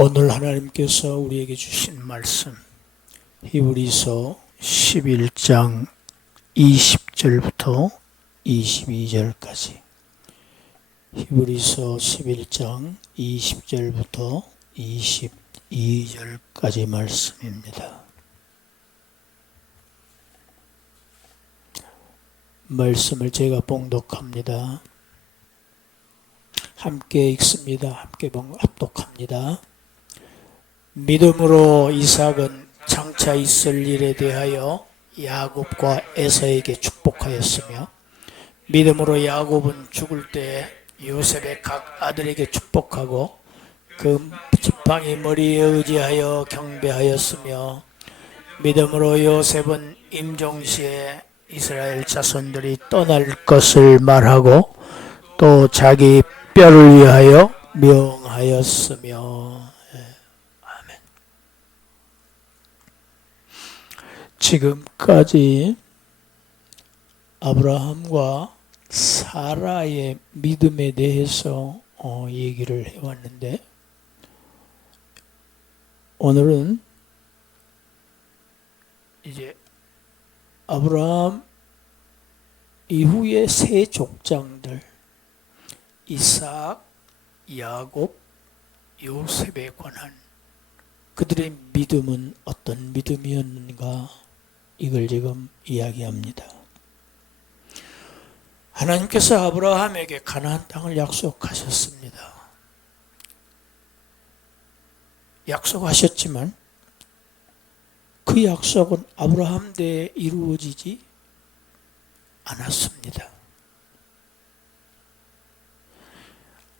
오늘 하나님께서 우리에게 주신 말씀 히브리서 11장 20절부터 22절까지 히브리서 11장 20절부터 22절까지 말씀입니다. 말씀을 제가 봉독합니다. 함께 읽습니다. 함께 합독합니다. 믿음으로 이삭은 장차 있을 일에 대하여 야곱과 에서에게 축복하였으며 믿음으로 야곱은 죽을 때 요셉의 각 아들에게 축복하고 그 지팡이 머리에 의지하여 경배하였으며 믿음으로 요셉은 임종시에 이스라엘 자손들이 떠날 것을 말하고 또 자기 뼈를 위하여 명하였으며. 아멘. 지금까지 아브라함과 사라의 믿음에 대해서 얘기를 해왔는데, 오늘은 이제 아브라함 이후의 세 족장들 이삭, 야곱, 요셉에 관한 그들의 믿음은 어떤 믿음이었는가, 이걸 지금 이야기합니다. 하나님께서 아브라함에게 가나안 땅을 약속하셨습니다. 약속하셨지만 그 약속은 아브라함 때에 이루어지지 않았습니다.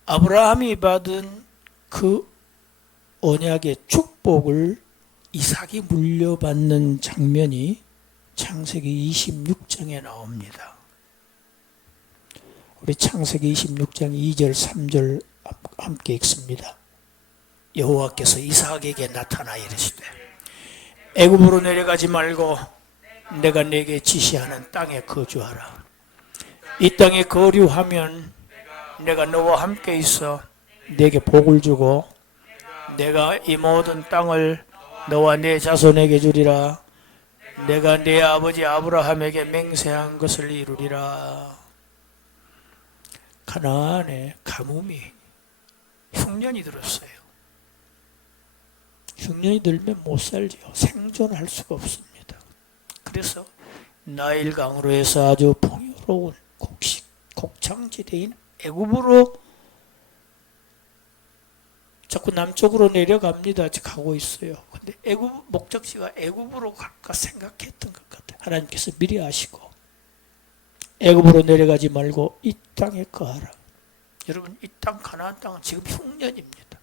아브라함이 받은 그 언약의 축복을 이삭이 물려받는 장면이 창세기 26장에 나옵니다. 우리 창세기 26장 2절 3절 함께 읽습니다. 여호와께서 이삭에게 나타나 이르시되 애굽으로 내려가지 말고 내가 네게 지시하는 땅에 거주하라. 이 땅에 거류하면 내가 너와 함께 있어 네게 복을 주고 내가 이 모든 땅을 너와 네 자손에게 주리라. 내가 네 아버지 아브라함에게 맹세한 것을 이루리라. 가나안에 가뭄이 흉년이 들었어요. 흉년이 들면 못 살지요. 생존할 수가 없습니다. 그래서 나일강으로 해서 아주 풍요로운 곡창지대인 애굽으로 자꾸 남쪽으로 내려갑니다. 가고 있어요. 근데 애굽 목적지가 애굽으로 갈까 생각했던 것 같아요. 하나님께서 미리 아시고 애굽으로 내려가지 말고 이 땅에 거하라. 여러분, 이 땅 가나안 땅은 지금 흉년입니다.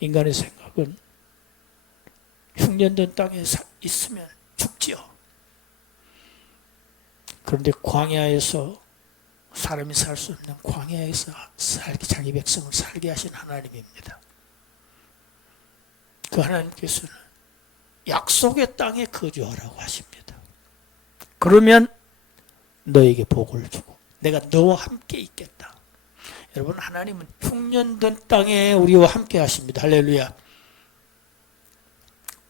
인간의 생각은 흉년된 땅에 있으면 죽지요. 그런데 광야에서 사람이 살 수 없는 광야에서 자기 백성을 살게 하신 하나님입니다. 그 하나님께서는 약속의 땅에 거주하라고 하십니다. 그러면 너에게 복을 주고 내가 너와 함께 있겠다. 여러분, 하나님은 흉년된 땅에 우리와 함께 하십니다. 할렐루야.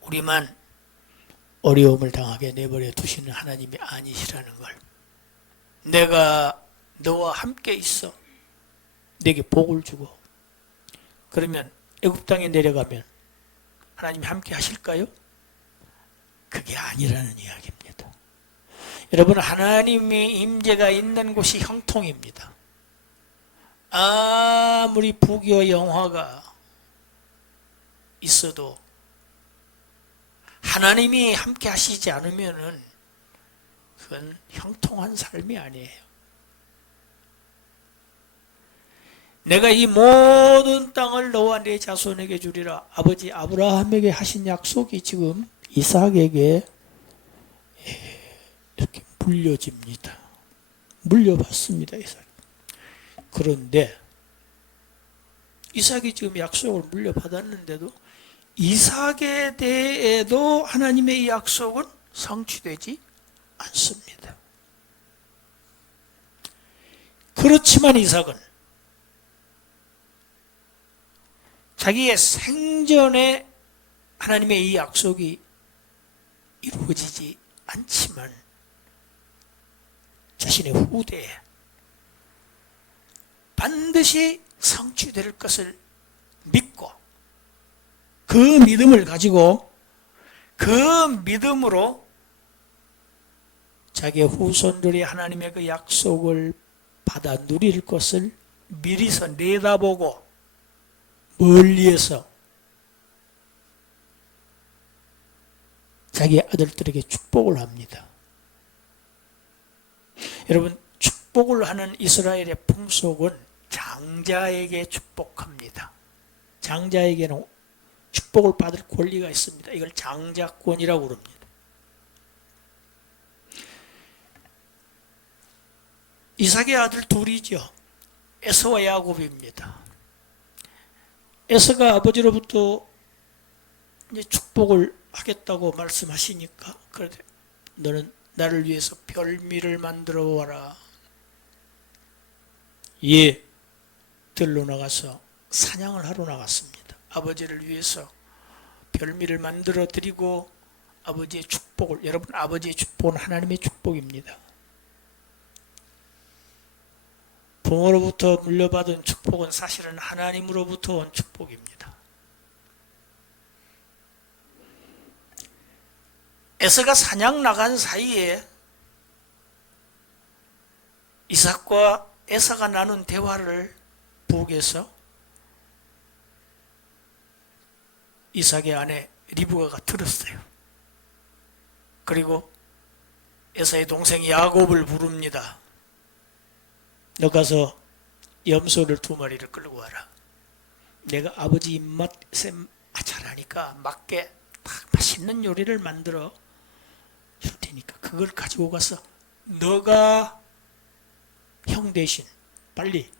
우리만 어려움을 당하게 내버려 두시는 하나님이 아니시라는 걸, 내가 너와 함께 있어 내게 복을 주고, 그러면 애굽 땅에 내려가면 하나님이 함께 하실까요? 그게 아니라는 이야기입니다. 여러분, 하나님이 임재가 있는 곳이 형통입니다. 아무리 부귀와 영화가 있어도 하나님이 함께 하시지 않으면은 그건 형통한 삶이 아니에요. 내가 이 모든 땅을 너와 네 자손에게 주리라. 아버지 아브라함에게 하신 약속이 지금 이삭에게 이렇게 물려집니다. 물려받습니다, 이삭. 그런데 이삭이 지금 약속을 물려받았는데도 이삭에 대해도 하나님의 약속은 성취되지 않습니다. 그렇지만 이삭은 자기의 생전에 하나님의 이 약속이 이루어지지 않지만 자신의 후대에 반드시 성취될 것을 믿고 그 믿음을 가지고 그 믿음으로 자기의 후손들이 하나님의 그 약속을 받아 누릴 것을 미리서 내다보고 멀리에서 자기 아들들에게 축복을 합니다. 여러분, 축복을 하는 이스라엘의 풍속은 장자에게 축복합니다. 장자에게는 축복을 받을 권리가 있습니다. 이걸 장자권이라고 그럽니다. 이삭의 아들 둘이죠. 에서와 야곱입니다. 에서가 아버지로부터 이제 축복을 하겠다고 말씀하시니까, 그래, 너는 나를 위해서 별미를 만들어 와라. 예, 들로 나가서 사냥을 하러 나갔습니다. 아버지를 위해서 별미를 만들어 드리고 아버지의 축복을, 여러분, 아버지의 축복은 하나님의 축복입니다. 부모로부터 물려받은 축복은 사실은 하나님으로부터 온 축복입니다. 에서가 사냥 나간 사이에 이삭과 에서가 나눈 대화를 북에서 이삭의 아내 리브가가 들었어요. 그리고 에서의 동생 야곱을 부릅니다. 너 가서 염소를 2마리를 끌고 와라. 내가 아버지 입맛에 잘하니까 맞게 딱 맛있는 요리를 만들어 줄 테니까 그걸 가지고 가서 너가 형 대신 빨리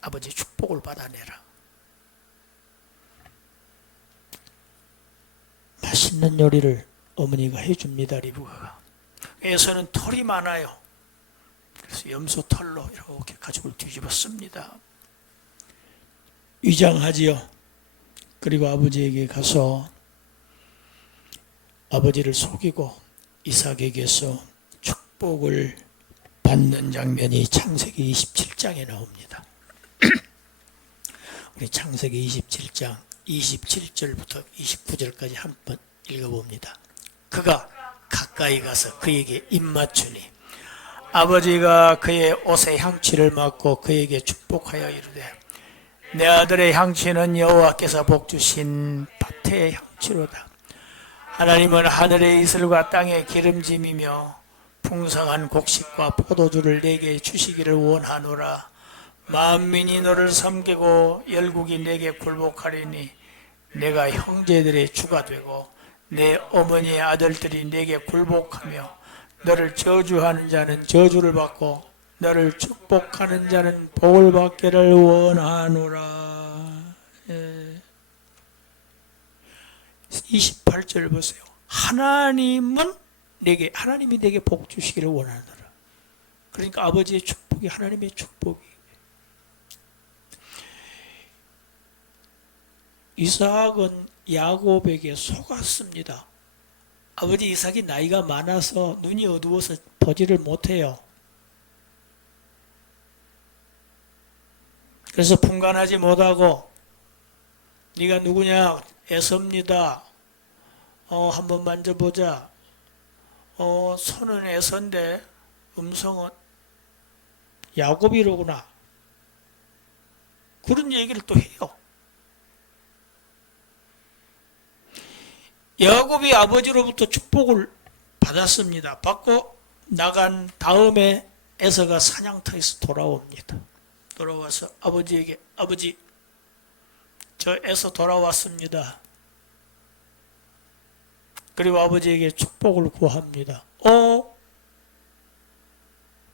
아버지 축복을 받아내라. 맛있는 요리를 어머니가 해줍니다. 리브가가. 에서는 털이 많아요. 그래서 염소 털로 이렇게 가죽을 뒤집었습니다. 위장하지요. 그리고 아버지에게 가서 아버지를 속이고 이삭에게서 축복을 받는 장면이 창세기 27장에 나옵니다. 우리 창세기 27장 27절부터 29절까지 한번 읽어봅니다. 그가 가까이 가서 그에게 입맞추니 아버지가 그의 옷에 향취를 맡고 그에게 축복하여 이르되 내 아들의 향취는 여호와께서 복주신 밭의 향취로다. 하나님은 하늘의 이슬과 땅의 기름짐이며 풍성한 곡식과 포도주를 내게 주시기를 원하노라. 만민이 너를 섬기고 열국이 내게 굴복하리니 내가 형제들의 주가 되고 내 어머니의 아들들이 내게 굴복하며 너를 저주하는 자는 저주를 받고 너를 축복하는 자는 복을 받기를 원하노라. 28절 보세요. 하나님이 내게 복 주시기를 원하노라. 그러니까 아버지의 축복이 하나님의 축복이. 이삭은 야곱에게 속았습니다. 아버지 이삭이 나이가 많아서 눈이 어두워서 보지를 못해요. 그래서 분간하지 못하고 네가 누구냐? 에서입니다. 한번 만져보자. 손은 에서인데 음성은 야곱이로구나. 그런 얘기를 또 해요. 야곱이 아버지로부터 축복을 받았습니다. 받고 나간 다음에 에서가 사냥터에서 돌아옵니다. 돌아와서 아버지에게 아버지 저 에서 돌아왔습니다. 그리고 아버지에게 축복을 구합니다.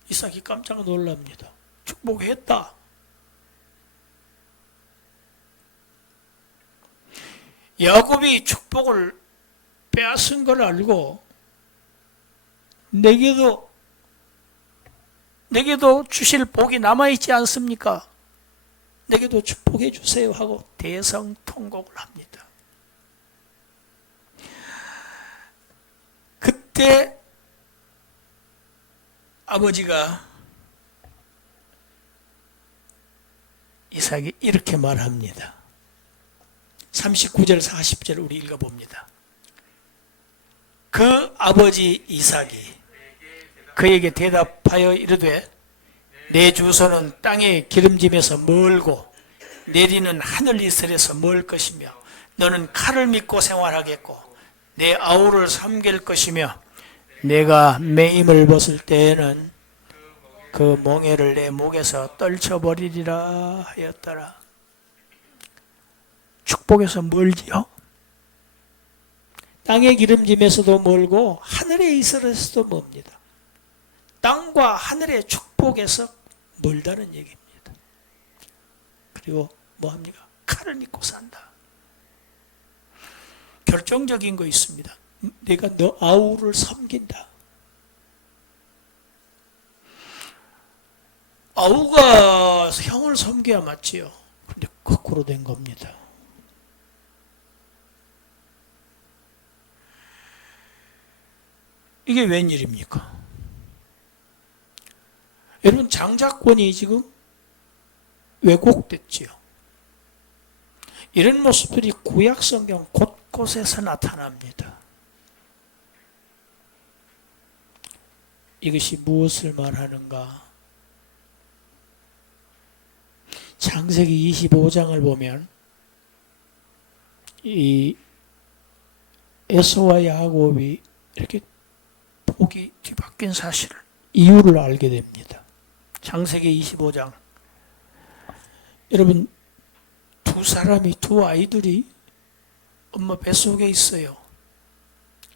이삭이 깜짝 놀랍니다. 축복했다. 야곱이 축복을 빼앗은 걸 알고 내게도 주실 복이 남아있지 않습니까? 내게도 축복해 주세요 하고 대성통곡을 합니다. 그때 아버지가 이삭이 이렇게 말합니다. 39절 40절 우리 읽어봅니다. 그 아버지 이삭이 그에게 대답하여 이르되 내 주소는 땅의 기름짐에서 멀고 내리는 하늘 이슬에서 멀 것이며 너는 칼을 믿고 생활하겠고 내 아우를 섬길 것이며 내가 매임을 벗을 때에는 그 몽에를 내 목에서 떨쳐버리리라 하였더라. 축복에서 멀지요. 땅의 기름짐에서도 멀고 하늘의 이슬에서도 멉니다. 땅과 하늘의 축복에서 멀다는 얘기입니다. 그리고 뭐합니까? 칼을 믿고 산다. 결정적인 거 있습니다. 내가 너 아우를 섬긴다. 아우가 형을 섬겨야 맞지요. 근데 거꾸로 된 겁니다. 이게 웬일입니까? 여러분, 장자권이 지금 왜곡됐지요. 이런 모습들이 구약 성경 곳곳에서 나타납니다. 이것이 무엇을 말하는가? 창세기 25장을 보면 이 에서와 야곱이 이렇게 복이 뒤바뀐 사실을, 이유를 알게 됩니다. 창세기 25장. 여러분, 두 아이들이 엄마 뱃속에 있어요.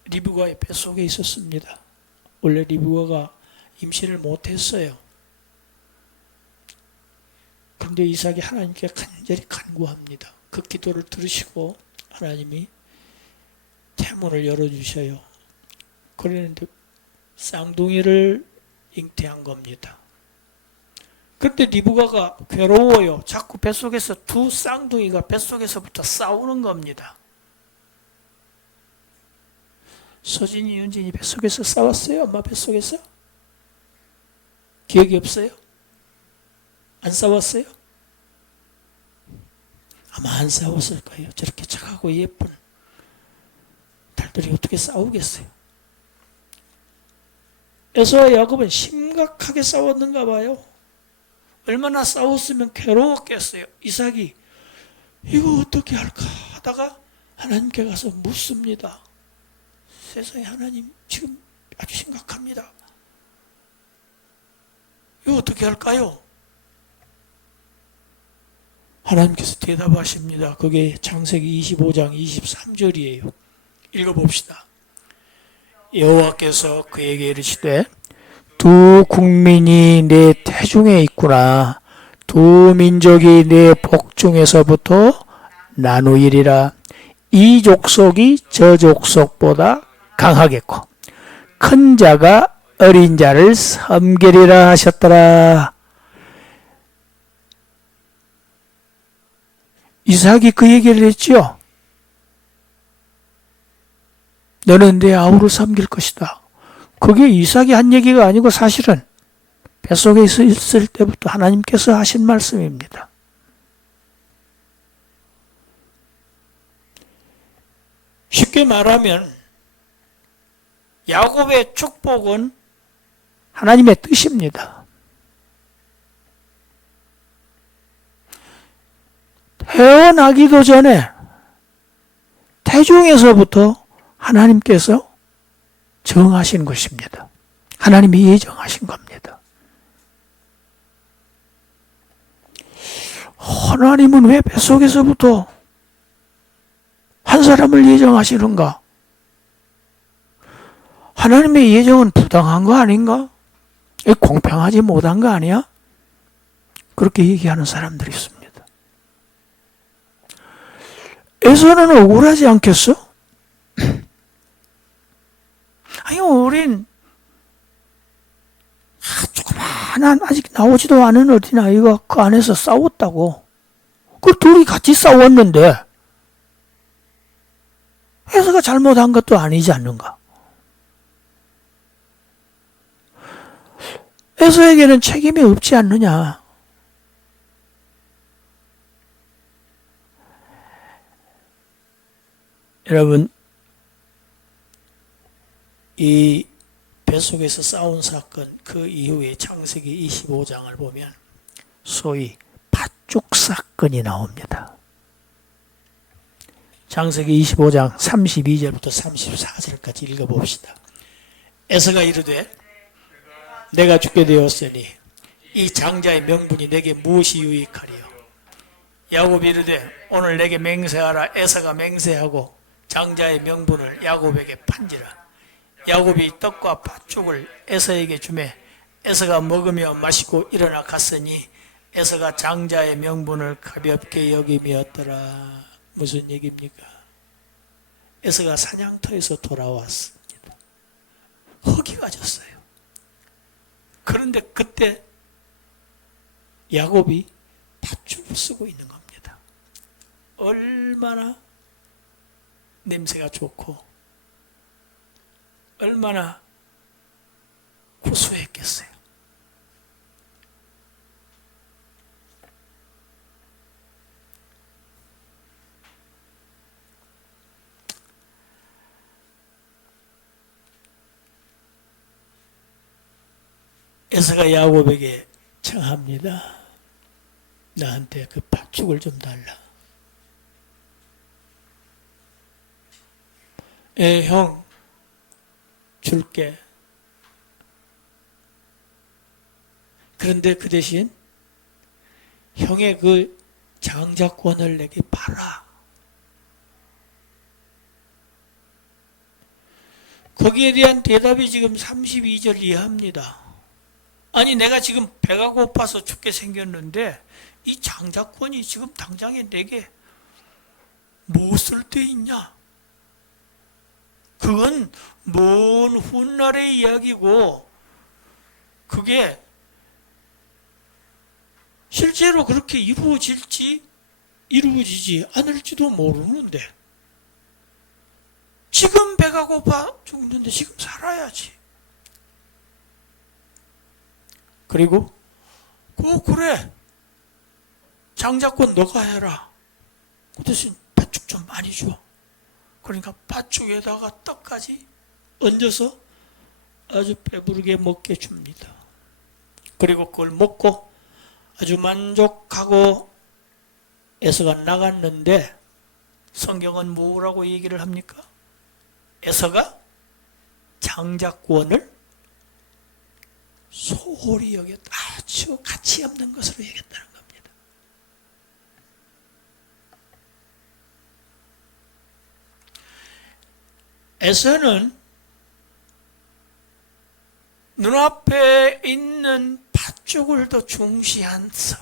리브가의 뱃속에 있었습니다. 원래 리브가가 임신을 못했어요. 그런데 이삭이 하나님께 간절히 간구합니다. 그 기도를 들으시고 하나님이 태문을 열어주셔요. 그랬는데 쌍둥이를 잉태한 겁니다. 그때 리브가가 괴로워요. 자꾸 뱃속에서 두 쌍둥이가 뱃속에서부터 싸우는 겁니다. 서진이, 윤진이 뱃속에서 싸웠어요? 엄마 뱃속에서? 기억이 없어요? 안 싸웠어요? 아마 안 싸웠을 거예요. 저렇게 착하고 예쁜 딸들이 어떻게 싸우겠어요? 에서와 야곱은 심각하게 싸웠는가 봐요. 얼마나 싸웠으면 괴로웠겠어요. 이삭이 이거 어떻게 할까 하다가 하나님께 가서 묻습니다. 세상에 하나님, 지금 아주 심각합니다. 이거 어떻게 할까요? 하나님께서 대답하십니다. 그게 창세기 25장 23절이에요. 읽어봅시다. 여호와께서 그에게 이르시되 두 국민이 내 태중에 있구나. 두 민족이 내 복중에서부터 나누이리라. 이 족속이 저 족속보다 강하겠고 큰 자가 어린 자를 섬기리라 하셨더라. 이삭이 그 얘기를 했지요. 너는 내 아우를 섬길 것이다. 그게 이삭이 한 얘기가 아니고 사실은 뱃속에 있을 때부터 하나님께서 하신 말씀입니다. 쉽게 말하면 야곱의 축복은 하나님의 뜻입니다. 태어나기도 전에 태중에서부터 하나님께서 정하신 것입니다. 하나님이 예정하신 겁니다. 하나님은 왜 뱃속에서부터 한 사람을 예정하시는가? 하나님의 예정은 부당한 거 아닌가? 공평하지 못한 거 아니야? 그렇게 얘기하는 사람들이 있습니다. 에서는 억울하지 않겠어? 아니, 우린 조그마한 아직 나오지도 않은 어린아이가 그 안에서 싸웠다고. 그 둘이 같이 싸웠는데 에서가 잘못한 것도 아니지 않는가? 에서에게는 책임이 없지 않느냐? 여러분, 이 뱃속에서 싸운 사건, 그 이후에 창세기 25장을 보면 소위 팥죽 사건이 나옵니다. 창세기 25장 32절부터 34절까지 읽어봅시다. 에서가 이르되 내가 죽게 되었으니 이 장자의 명분이 내게 무엇이 유익하리요? 야곱이 이르되 오늘 내게 맹세하라. 에서가 맹세하고 장자의 명분을 야곱에게 판지라. 야곱이 떡과 팥죽을 에서에게 주매 에서가 먹으며 마시고 일어나 갔으니 에서가 장자의 명분을 가볍게 여김이었더라. 무슨 얘기입니까? 에서가 사냥터에서 돌아왔습니다. 허기가 졌어요. 그런데 그때 야곱이 팥죽을 쓰고 있는 겁니다. 얼마나 냄새가 좋고 얼마나 구수했겠어요. 에서가 야곱에게 청합니다. 나한테 그 팥죽을 좀 달라. 형, 줄게. 그런데 그 대신 형의 그 장자권을 내게 팔아. 거기에 대한 대답이 지금 32절 이하입니다. 아니 내가 지금 배가 고파서 죽게 생겼는데 이 장자권이 지금 당장에 내게 무엇을 데 있냐? 그건 먼 훗날의 이야기고 그게 실제로 그렇게 이루어지지 않을지도 모르는데 지금 배가 고파 죽는데 지금 살아야지. 그리고 그래 장자권 너가 해라. 그 대신 팥죽 좀 많이 줘. 그러니까 팥죽에다가 떡까지 얹어서 아주 배부르게 먹게 줍니다. 그리고 그걸 먹고 아주 만족하고 에서가 나갔는데 성경은 뭐라고 얘기를 합니까? 에서가 장자권을 소홀히 여겼다. 아주 가치 없는 것으로 여겼다는 겁니다. 에서는 눈앞에 있는 팥죽을 더 중시하면서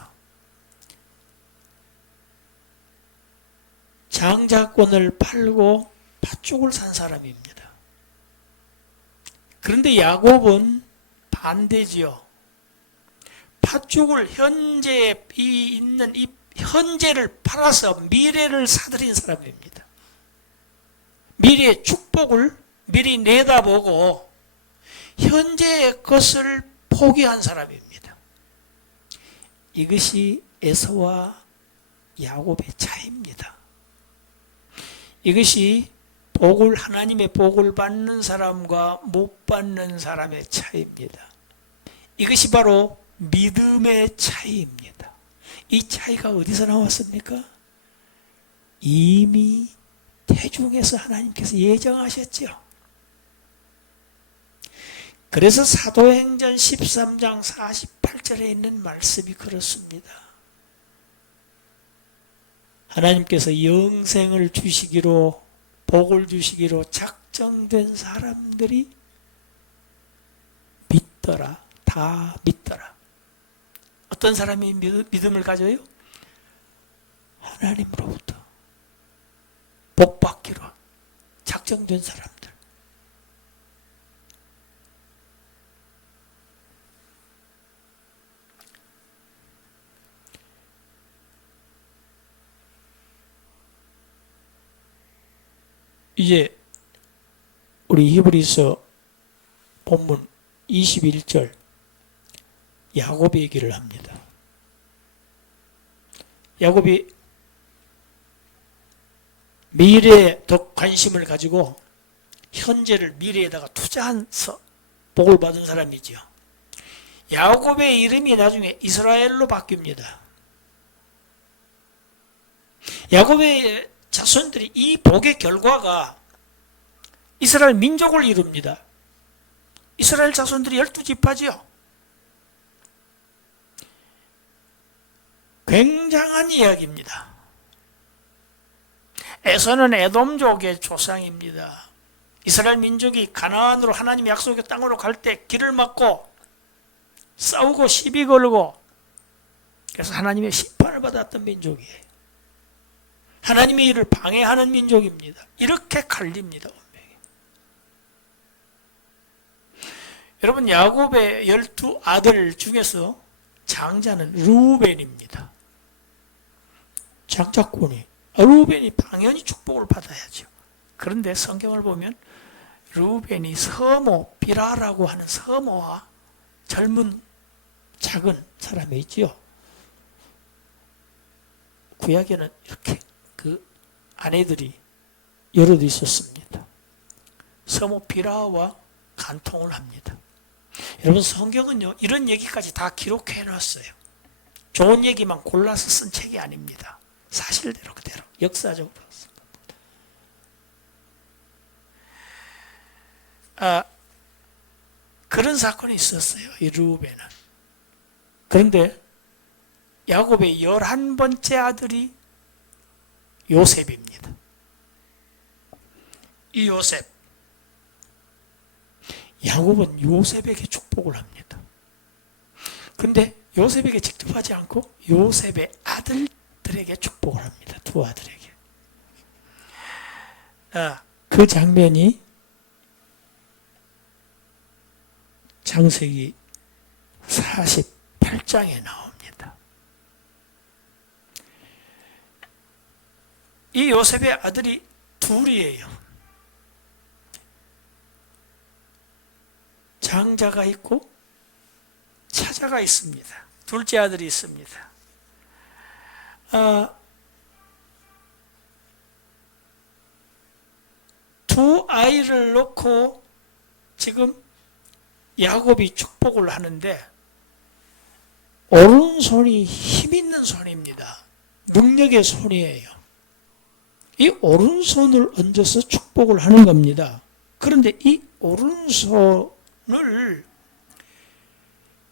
장자권을 팔고 팥죽을 산 사람입니다. 그런데 야곱은 반대지요. 팥죽을 현재에 있는 이 현재를 팔아서 미래를 사들인 사람입니다. 미래의 축복을 미리 내다보고 현재의 것을 포기한 사람입니다. 이것이 에서와 야곱의 차이입니다. 이것이 하나님의 복을 받는 사람과 못 받는 사람의 차이입니다. 이것이 바로 믿음의 차이입니다. 이 차이가 어디서 나왔습니까? 이미 태중에서 하나님께서 예정하셨죠. 그래서 사도행전 13장 48절에 있는 말씀이 그렇습니다. 하나님께서 영생을 주시기로 복을 주시기로 작정된 사람들이 믿더라. 다 믿더라. 어떤 사람이 믿음을 가져요? 하나님으로부터 복 받기로 작정된 사람들. 이제 우리 히브리서 본문 21절 야곱 얘기를 합니다. 야곱이 미래에 더 관심을 가지고 현재를 미래에다가 투자한 복을 받은 사람이지요. 야곱의 이름이 나중에 이스라엘로 바뀝니다. 야곱의 자손들이 이 복의 결과가 이스라엘 민족을 이룹니다. 이스라엘 자손들이 12지파지요. 굉장한 이야기입니다. 에서는 에돔족의 조상입니다. 이스라엘 민족이 가나안으로 하나님의 약속의 땅으로 갈 때 길을 막고 싸우고 시비 걸고 그래서 하나님의 심판을 받았던 민족이에요. 하나님의 일을 방해하는 민족입니다. 이렇게 갈립니다. 여러분, 야곱의 12아들 중에서 장자는 르우벤입니다. 장자권이 르우벤이 당연히 축복을 받아야죠. 그런데 성경을 보면 르우벤이 서모 비라라고 하는 서모와 젊은 작은 사람이 있지요. 구약에는 이렇게 그 아내들이 여럿 있었습니다. 서모 비라와 간통을 합니다. 여러분, 성경은요 이런 얘기까지 다 기록해 놨어요. 좋은 얘기만 골라서 쓴 책이 아닙니다. 사실대로 그대로 역사적으로. 그런 사건이 있었어요. 이 르우벤은. 그런데 야곱의 11번째 아들이 요셉입니다. 이 요셉, 야곱은 요셉에게 축복을 합니다. 그런데 요셉에게 직접 하지 않고 요셉의 아들들에게 축복을 합니다. 두 아들에게. 그 장면이 창세기 48장에 나옵니다. 이 요셉의 아들이 둘이에요. 장자가 있고 차자가 있습니다. 둘째 아들이 있습니다. 두 아이를 놓고 지금 야곱이 축복을 하는데 오른손이 힘 있는 손입니다. 능력의 손이에요. 이 오른손을 얹어서 축복을 하는 겁니다. 그런데 이 오른손을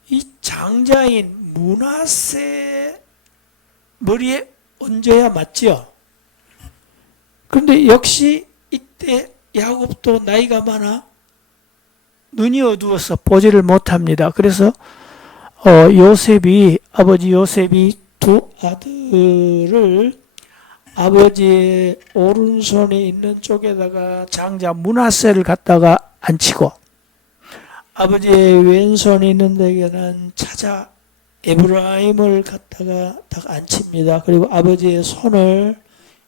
이 장자인 므낫세 머리에 얹어야 맞죠. 그런데 역시 이때 야곱도 나이가 많아 눈이 어두워서 보지를 못합니다. 그래서 아버지 요셉이 두 아들을 아버지의 오른손에 있는 쪽에다가 장자 므낫세를 갖다가 앉히고 아버지의 왼손에 있는 데에는 차자 에브라임을 갖다가 딱 앉힙니다. 그리고 아버지의 손을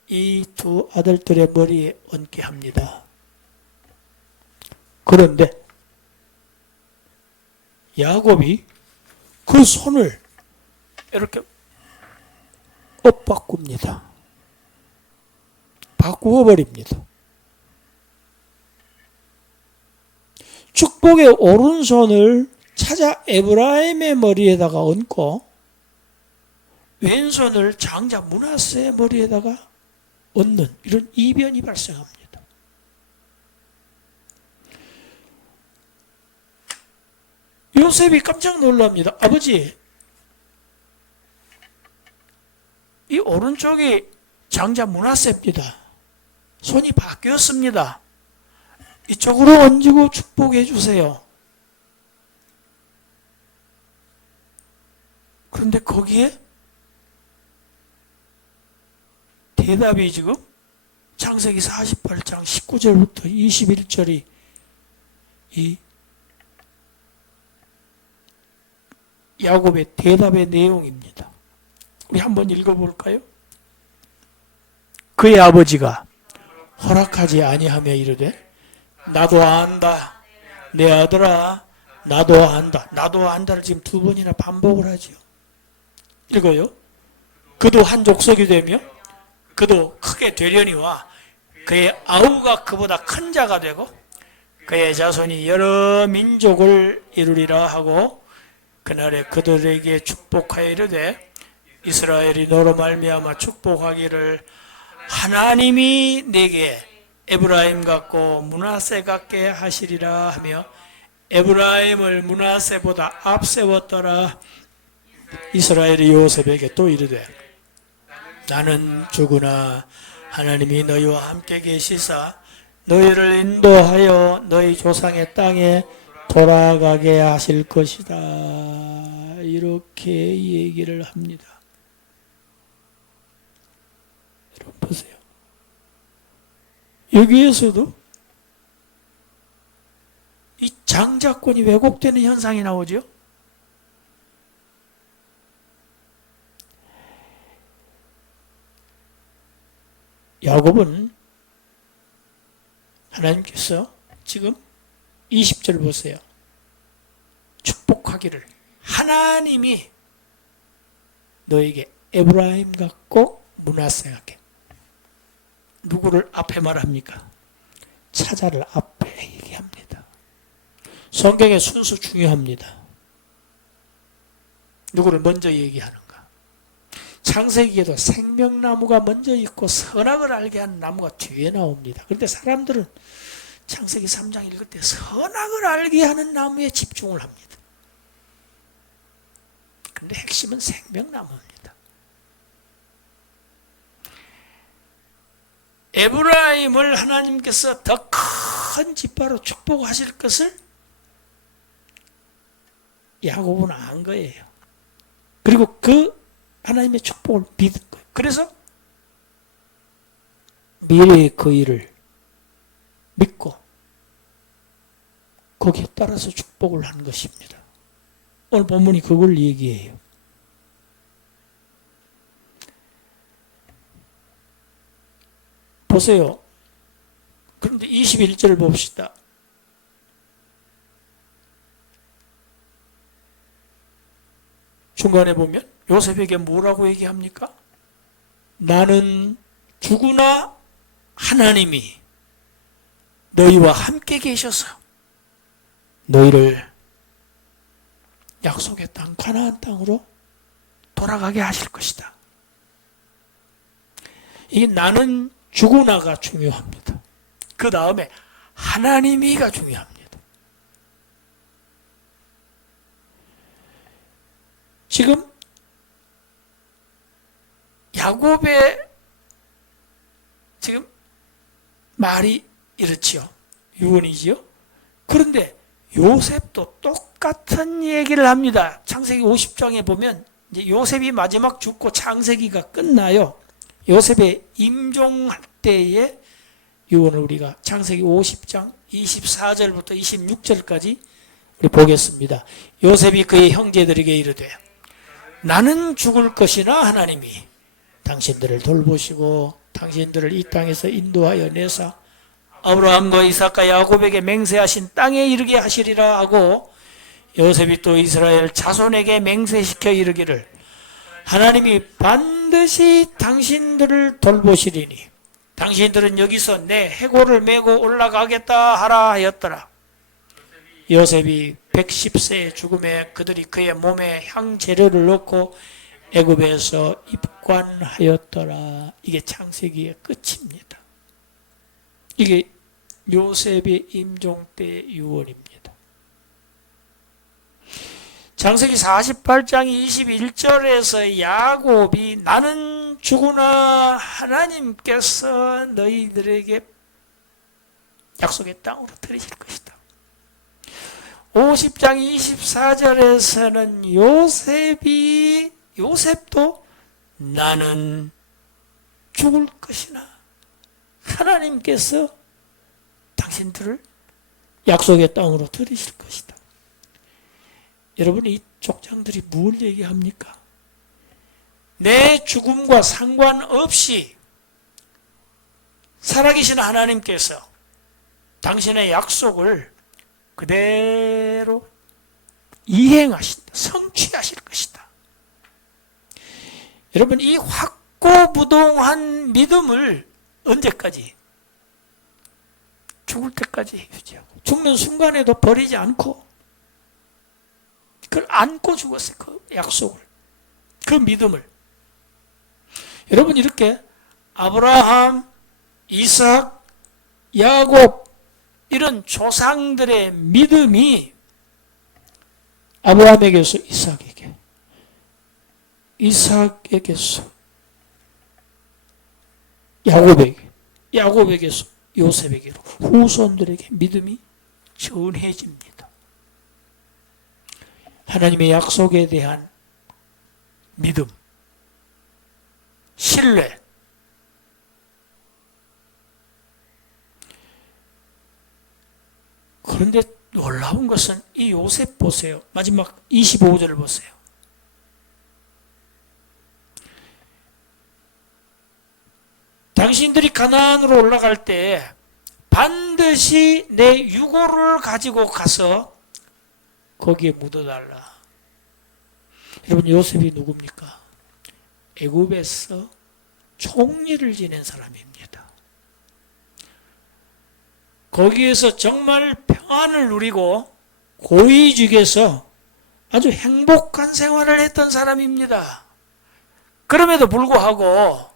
이 두 아들들의 머리에 얹게 합니다. 그런데 야곱이 그 손을 이렇게 엇바꿉니다. 바꾸어 버립니다. 축복의 오른손을 차자 에브라임의 머리에다가 얹고 왼손을 장자 므낫세의 머리에다가 얹는 이런 이변이 발생합니다. 요셉이 깜짝 놀랍니다. 아버지, 이 오른쪽이 장자 므낫세입니다. 손이 바뀌었습니다. 이쪽으로 얹고 축복해 주세요. 그런데 거기에 대답이 지금 창세기 48장 19절부터 21절이 이 야곱의 대답의 내용입니다. 우리 한번 읽어볼까요? 그의 아버지가 허락하지 아니하며 이르되 나도 안다. 내 아들아 나도 안다. 나도 안다를 지금 두 번이나 반복을 하죠. 읽어요. 그도 한 족속이 되며 그도 크게 되려니와 그의 아우가 그보다 큰 자가 되고 그의 자손이 여러 민족을 이루리라 하고 그날에 그들에게 축복하여 이르되 이스라엘이 너로 말미암아 축복하기를 하나님이 내게 에브라임 같고 므낫세 같게 하시리라 하며 에브라임을 므낫세보다 앞세웠더라. 이스라엘이 요셉에게 또 이르되 나는 주구나 하나님이 너희와 함께 계시사 너희를 인도하여 너희 조상의 땅에 돌아가게 하실 것이다. 이렇게 얘기를 합니다. 여러분 보세요. 여기에서도 이 장자권이 왜곡되는 현상이 나오죠. 야곱은 하나님께서 지금 20절 보세요. 축복하기를 하나님이 너에게 에브라임 같고 므낫세 같게. 누구를 앞에 말합니까? 차자를 앞에 얘기합니다. 성경의 순수 중요합니다. 누구를 먼저 얘기하는가? 창세기에도 생명나무가 먼저 있고 선악을 알게 하는 나무가 뒤에 나옵니다. 그런데 사람들은 창세기 3장 읽을 때 선악을 알게 하는 나무에 집중을 합니다. 그런데 핵심은 생명나무입니다. 에브라임을 하나님께서 더 큰 지파로 축복하실 것을 야곱은 안 거예요. 그리고 그 하나님의 축복을 믿은 거예요. 그래서 미래의 그 일을 믿고 거기에 따라서 축복을 한 것입니다. 오늘 본문이 그걸 얘기해요. 보세요. 그런데 21절을 봅시다. 중간에 보면 요셉에게 뭐라고 얘기합니까? 나는 주구나 하나님이 너희와 함께 계셔서 너희를 약속의 땅 가나안 땅으로 돌아가게 하실 것이다. 이게 나는 주구나가 중요합니다. 그 다음에 하나님이가 중요합니다. 지금 야곱의 지금 말이 이렇지요. 유언이지요. 그런데 요셉도 똑같은 얘기를 합니다. 창세기 50장에 보면 이제 요셉이 마지막 죽고 창세기가 끝나요. 요셉의 임종할 때의 유언을 우리가 창세기 50장 24절부터 26절까지 우리 보겠습니다. 요셉이 그의 형제들에게 이르되 나는 죽을 것이나 하나님이 당신들을 돌보시고 당신들을 이 땅에서 인도하여 내사 아브라함과 이삭과 야곱에게 맹세하신 땅에 이르게 하시리라 하고 요셉이 또 이스라엘 자손에게 맹세시켜 이르기를 하나님이 반드시 당신들을 돌보시리니 당신들은 여기서 내 해골을 메고 올라가겠다 하라 하였더라. 요셉이 110세의 죽음에 그들이 그의 몸에 향재료를 넣고 애굽에서 입관하였더라. 이게 창세기의 끝입니다. 이게 요셉의 임종 때의 유언입니다. 창세기 48장 21절에서 야곱이 나는 주구나 하나님께서 너희들에게 약속의 땅으로 들이실 것이다. 50장 24절에서는 요셉도 나는 죽을 것이나 하나님께서 당신들을 약속의 땅으로 들이실 것이다. 여러분, 이 족장들이 뭘 얘기합니까? 내 죽음과 상관없이 살아계신 하나님께서 당신의 약속을 그대로 이행하신다. 성취하실 것이다. 여러분, 이 확고부동한 믿음을 언제까지? 죽을 때까지 유지하고, 죽는 순간에도 버리지 않고, 그걸 안고 죽었어요. 그 약속을, 그 믿음을. 여러분, 이렇게 아브라함, 이삭, 야곱 이런 조상들의 믿음이 아브라함에게서 이삭에게, 이삭에게서 야곱에게, 야곱에게서 요셉에게로 후손들에게 믿음이 전해집니다. 하나님의 약속에 대한 믿음, 신뢰. 그런데 놀라운 것은 이 요셉 보세요. 마지막 25절을 보세요. 당신들이 가나안으로 올라갈 때 반드시 내 유고를 가지고 가서 거기에 묻어달라. 여러분, 요셉이 누굽니까? 애굽에서 총리를 지낸 사람입니다. 거기에서 정말 평안을 누리고 고위직에서 아주 행복한 생활을 했던 사람입니다. 그럼에도 불구하고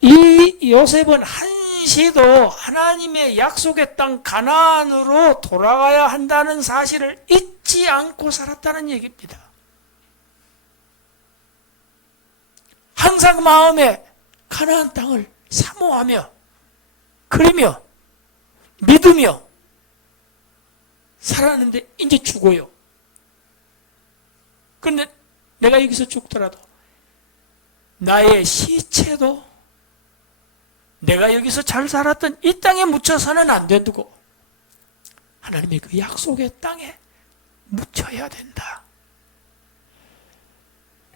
이 요셉은 한시도 하나님의 약속의 땅 가나안으로 돌아가야 한다는 사실을 잊지 않고 살았다는 얘기입니다. 항상 마음에 가나안 땅을 사모하며 그리며 믿으며 살았는데 이제 죽어요. 그런데 내가 여기서 죽더라도 나의 시체도 내가 여기서 잘 살았던 이 땅에 묻혀서는 안 된다고, 하나님의 그 약속의 땅에 묻혀야 된다.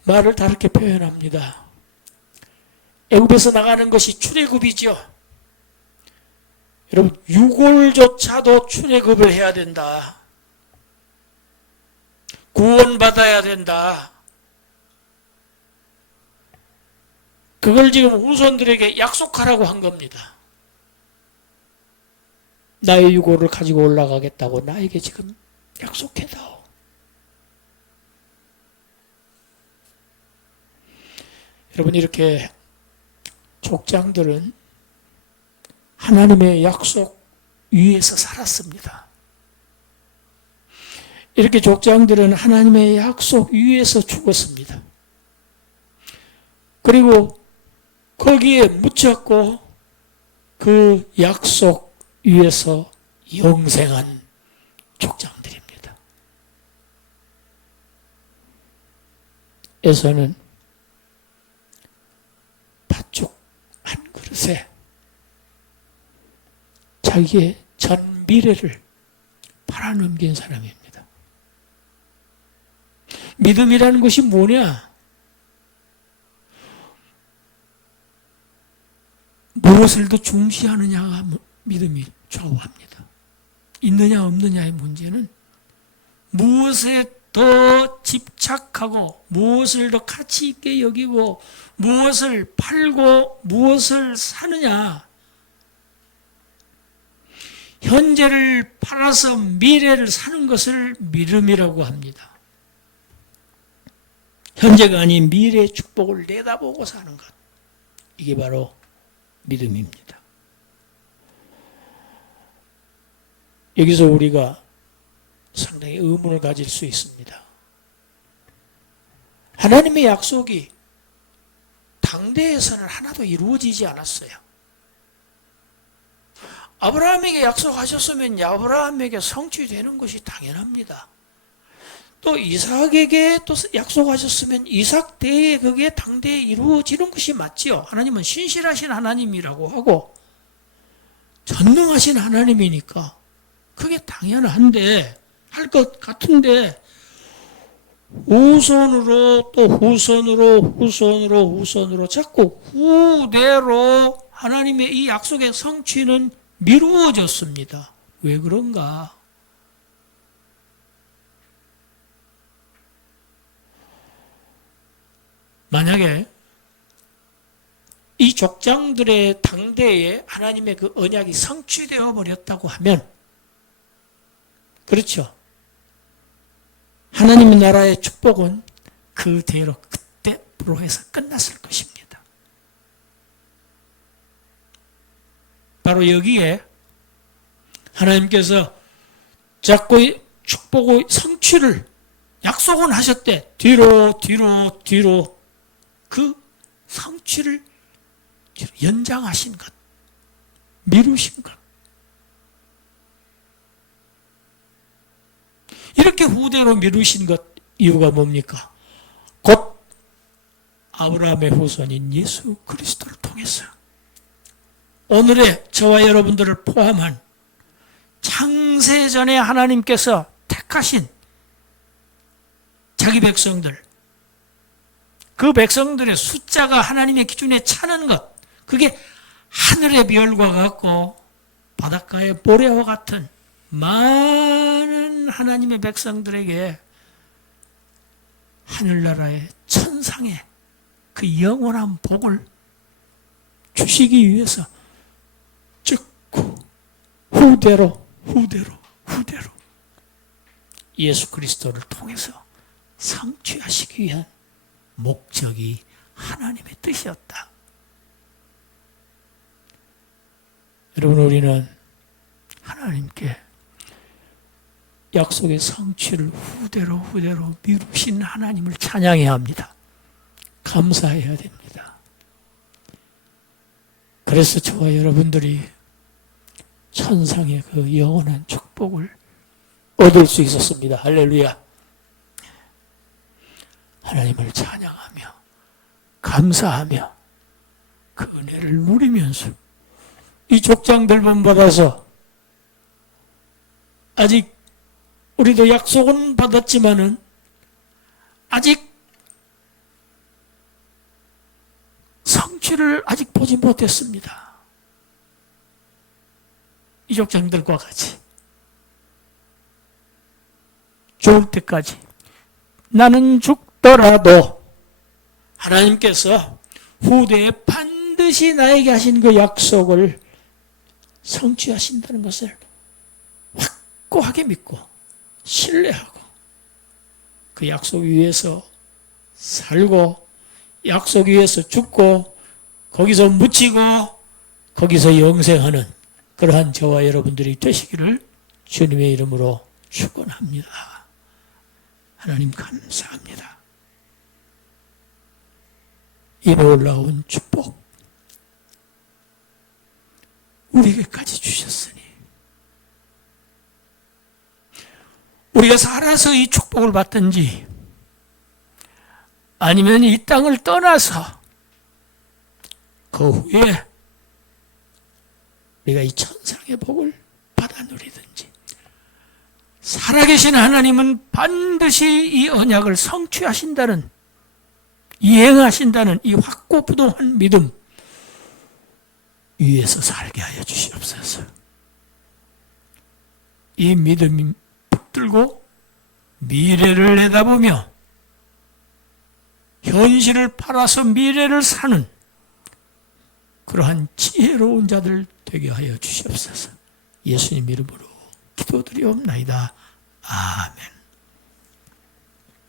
말을 다르게 표현합니다. 애굽에서 나가는 것이 출애굽이죠. 여러분, 유골조차도 출애굽을 해야 된다. 구원받아야 된다. 그걸 지금 후손들에게 약속하라고 한 겁니다. 나의 유고를 가지고 올라가겠다고 나에게 지금 약속해다오. 여러분, 이렇게 족장들은 하나님의 약속 위에서 살았습니다. 이렇게 족장들은 하나님의 약속 위에서 죽었습니다. 그리고 거기에 묻혔고 그 약속 위에서 영생한 족장들입니다. 에서는 팥죽 한 그릇에 자기의 전 미래를 팔아넘긴 사람입니다. 믿음이라는 것이 뭐냐? 무엇을 더 중시하느냐가 믿음이 좌우합니다. 있느냐 없느냐의 문제는 무엇에 더 집착하고 무엇을 더 가치 있게 여기고 무엇을 팔고 무엇을 사느냐. 현재를 팔아서 미래를 사는 것을 믿음이라고 합니다. 현재가 아닌 미래의 축복을 내다보고 사는 것. 이게 바로 믿음입니다. 여기서 우리가 상당히 의문을 가질 수 있습니다. 하나님의 약속이 당대에서는 하나도 이루어지지 않았어요. 아브라함에게 약속하셨으면 아브라함에게 성취되는 것이 당연합니다. 또 이삭에게 또 약속하셨으면 이삭 때에 그게 당대에 이루어지는 것이 맞지요. 하나님은 신실하신 하나님이라고 하고 전능하신 하나님이니까 그게 당연한데, 할 것 같은데 후손으로 또 후손으로 자꾸 후대로 하나님의 이 약속의 성취는 미루어졌습니다. 왜 그런가? 만약에 이 족장들의 당대에 하나님의 그 언약이 성취되어 버렸다고 하면, 그렇죠. 하나님의 나라의 축복은 그대로 그때로 해서 끝났을 것입니다. 바로 여기에 하나님께서 자꾸 축복의 성취를 약속은 하셨대. 뒤로 그 성취를 연장하신 것, 미루신 것. 이렇게 후대로 미루신 것 이유가 뭡니까? 곧 아브라함의 후손인 예수 그리스도를 통해서 오늘의 저와 여러분들을 포함한 창세전에 하나님께서 택하신 자기 백성들, 그 백성들의 숫자가 하나님의 기준에 차는 것, 그게 하늘의 별과 같고 바닷가의 모래와 같은 많은 하나님의 백성들에게 하늘나라의 천상의 그 영원한 복을 주시기 위해서 쭉 후대로 예수 그리스도를 통해서 성취하시기 위한 목적이 하나님의 뜻이었다. 여러분, 우리는 하나님께 약속의 성취를 후대로 미루신 하나님을 찬양해야 합니다. 감사해야 됩니다. 그래서 저와 여러분들이 천상의 그 영원한 축복을 얻을 수 있었습니다. 할렐루야. 하나님을 찬양하며 감사하며 그 은혜를 누리면서 이 족장들 본받아서 아직 우리도 약속은 받았지만은 아직 성취를 아직 보지 못했습니다. 이 족장들과 같이 죽을 때까지 나는 죽더라도 하나님께서 후대에 반드시 나에게 하신 그 약속을 성취하신다는 것을 확고하게 믿고 신뢰하고 그 약속 위에서 살고 약속 위에서 죽고 거기서 묻히고 거기서 영생하는 그러한 저와 여러분들이 되시기를 주님의 이름으로 축원합니다. 하나님 감사합니다. 이 놀라운 축복 우리에게까지 주셨으니 우리가 살아서 이 축복을 받든지 아니면 이 땅을 떠나서 그 후에 우리가 이 천상의 복을 받아 누리든지 살아계신 하나님은 반드시 이 언약을 성취하신다는 이행하신다는 이 확고부동한 믿음 위에서 살게 하여 주시옵소서. 이 믿음이 붙들고 미래를 내다보며 현실을 팔아서 미래를 사는 그러한 지혜로운 자들 되게 하여 주시옵소서. 예수님 이름으로 기도드리옵나이다. 아멘.